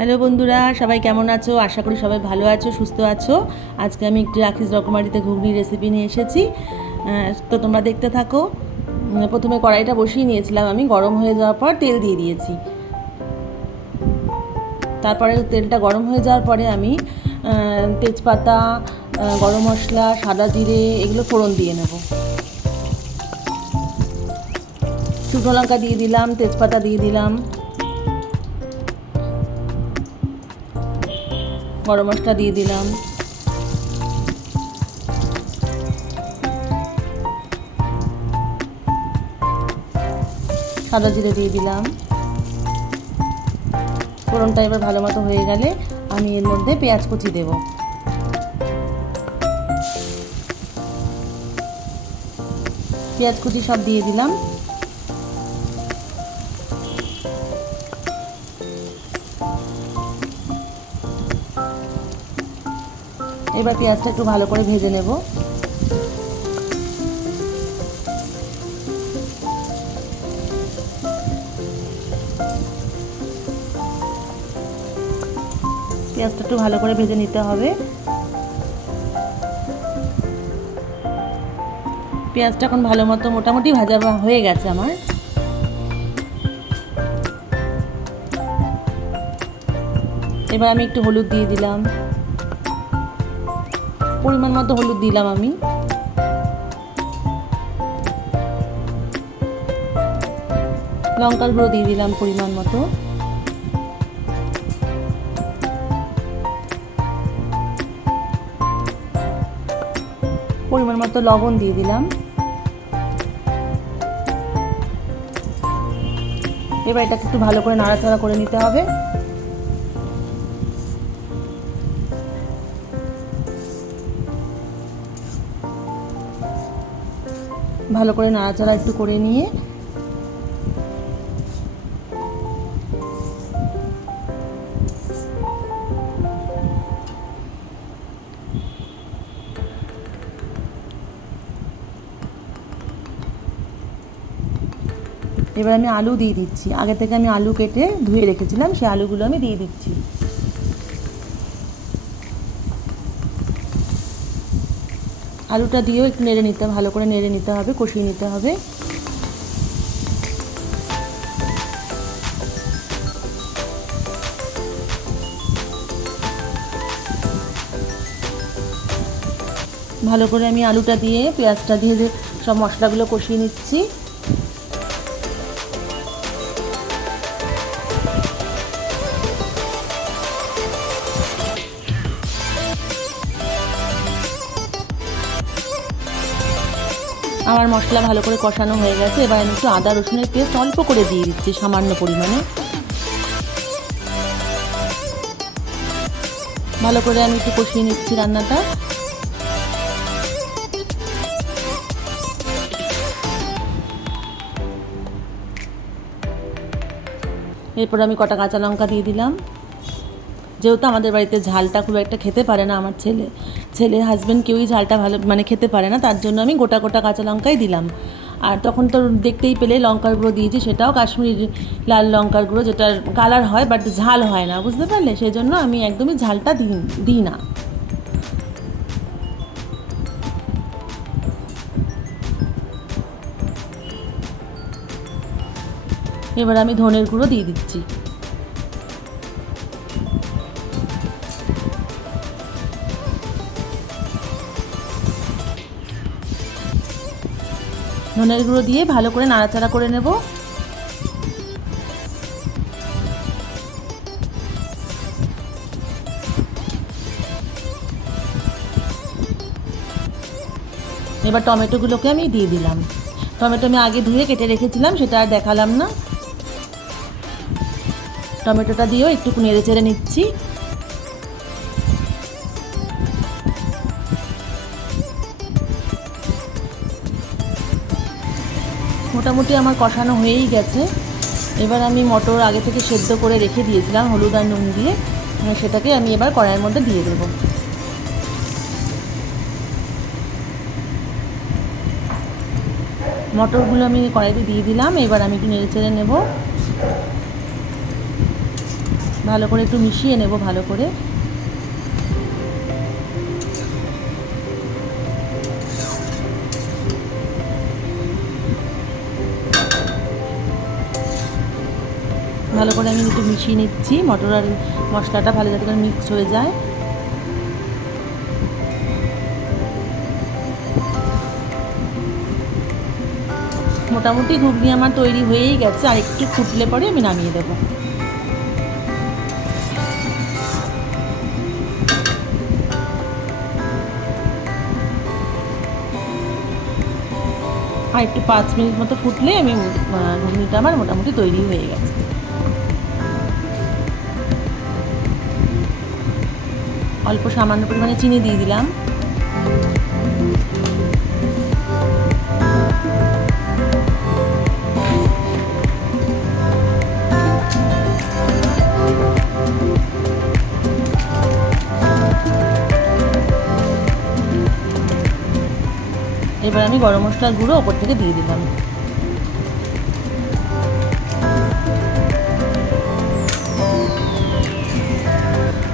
Hello বন্ধুরা, সবাই কেমন আছো? আশা করি সবাই ভালো আছো, সুস্থ আছো। আজকে আমি একটি রাখিস রকমারিতে ঘুগনি রেসিপি নিয়ে এসেছি। তো তোমরা দেখতে থাকো। প্রথমে কড়াইটা বসিয়ে নিয়েছিলাম আমি, গরম হয়ে যাওয়ার পর তেল দিয়ে দিয়েছি। তারপরে তেলটা গরম হয়ে যাওয়ার পরে আমি তেজপাতা গরম মশলা, সাদা জিরে, এগুলো ফোড়ন দিয়ে নেব। শুকনো লঙ্কা দিয়ে দিলাম, তেজপাতা দিয়ে দিলাম। গরম মশলা দিয়ে দিলাম। সাদা জিরে দিয়ে দিলাম। ফোড়নটা এবার ভালো মতো হয়ে গেলে আমি এর মধ্যে পেঁয়াজ কুচি দেব। পেঁয়াজ কুচি সব দিয়ে দিলাম। এবার পেঁয়াজটা একটু ভালো করে ভেজে নেব। পেঁয়াজটা একটু ভালো করে ভেজে নিতে হবে। পেঁয়াজটা এখন ভালো মতো মোটামুটি ভাজা হয়ে গেছে আমার। এবার আমি একটু হলুদ দিয়ে দিলাম। পরিমাণ মতো হলুদ দিলাম আমি। লঙ্কার গুঁড়ো দিয়ে দিলাম পরিমাণ মতো। পরিমাণ মতো লবণ দিয়ে দিলাম। এবার এটাকে একটু ভালো করে নাড়াচাড়া করে নিতে হবে। ভালো করে নাড়াচাড়া একটু করে নিয়ে এবার আমি আলু দিয়ে দিচ্ছি। আগে থেকে আমি আলু কেটে ধুয়ে রেখেছিলাম, সেই আলুগুলো আমি দিয়ে দিচ্ছি। আলুটা দিয়েও একটু নেড়ে নিতে, ভালো করে নেড়ে নিতে হবে, কষিয়ে নিতে হবে। ভালো করে আমি আলুটা দিয়ে, পেঁয়াজটা দিয়ে সব মশলাগুলো কষিয়ে নিচ্ছি। আমার মশলা ভালো করে কষানো হয়ে গেছে। এবার আমি একটু আদা, রসুনের পেস্ট অল্প করে দিয়ে দিচ্ছি সামান্য পরিমাণে। ভালো করে আমি একটু কষিয়ে নিচ্ছি রান্নাটা। এরপর আমি কটা কাঁচা লঙ্কা দিয়ে দিলাম। যেহেতু আমাদের বাড়িতে ঝালটা খুব একটা খেতে পারে না আমার ছেলে ছেলে হাজব্যান্ড কেউই ঝালটা ভালো মানে খেতে পারে না, তার জন্য আমি গোটা গোটা কাঁচা লঙ্কাই দিলাম। আর তখন তো দেখতেই পেলে লঙ্কার গুঁড়ো দিয়েছি, সেটাও কাশ্মীরি লাল লঙ্কার গুঁড়ো, যেটার কালার হয় বাট ঝাল হয় না, বুঝতে পারলে? সেই জন্য আমি একদমই ঝালটা দিই দিই না। এবার আমি ধনের গুঁড়ো দিয়ে দিচ্ছি। ধনের গুঁড়ো দিয়ে ভালো করে নাড়াচাড়া করে নেব। এবার টমেটোগুলোকে আমি দিয়ে দিলাম। টমেটো আমি আগে ধুয়ে কেটে রেখেছিলাম, সেটা আর দেখালাম না। টমেটোটা দিয়েও একটু নেড়ে চেড়ে নিচ্ছি। মোটামুটি আমার কষানো হয়েই গেছে। এবার আমি মটর আগে থেকে সেদ্ধ করে রেখে দিয়েছিলাম হলুদ আর নুন দিয়ে। সেটাকে আমি এবার কড়াইয়ের মধ্যে দিয়ে দেবো। মটরগুলো আমি কড়াইতে দিয়ে দিলাম, এবার আমি একটু নেড়ে চেড়ে নেব। ভালো করে একটু মিশিয়ে নেব, ভালো করে। ভালো করে আমি একটু মিশিয়ে নিচ্ছি, মটর আর মশলাটা ভালো যাতে করে মিক্স হয়ে যায়। মোটামুটি ঘুগনি আমার তৈরি হয়েই গেছে, আর একটু ফুটলে পরে আমি নামিয়ে দেবো। আর একটু পাঁচ মিনিট মতো ফুটলে আমি ঘুগনিটা আমার মোটামুটি তৈরি হয়ে গেছে। অল্প সামান্য পরিমাণে চিনি দিয়ে দিলাম। এবার আমি গরম মশলার গুঁড়ো ওপর থেকে দিয়ে দিলাম।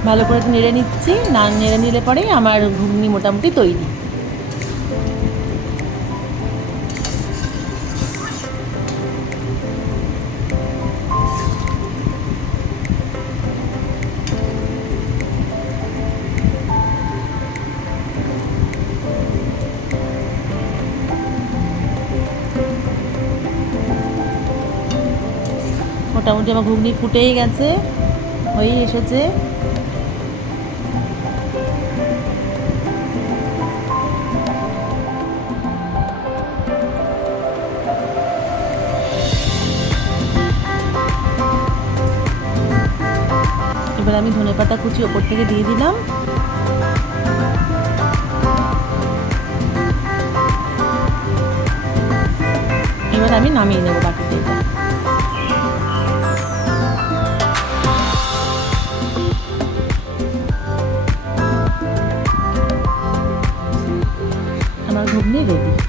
ভালো করে নেড়ে নিচ্ছি, না নেড়ে নিলে পরে আমার ঘুগনি মোটামুটি তৈরি। মোটামুটি আমার ঘুগনি ফুটেই গেছে, হয়েই এসেছে। এবার আমি ধনেপাতা কুচি ওপর থেকে দিয়ে দিলাম। এবার আমি নামিয়ে নেব বাকি Nairobi.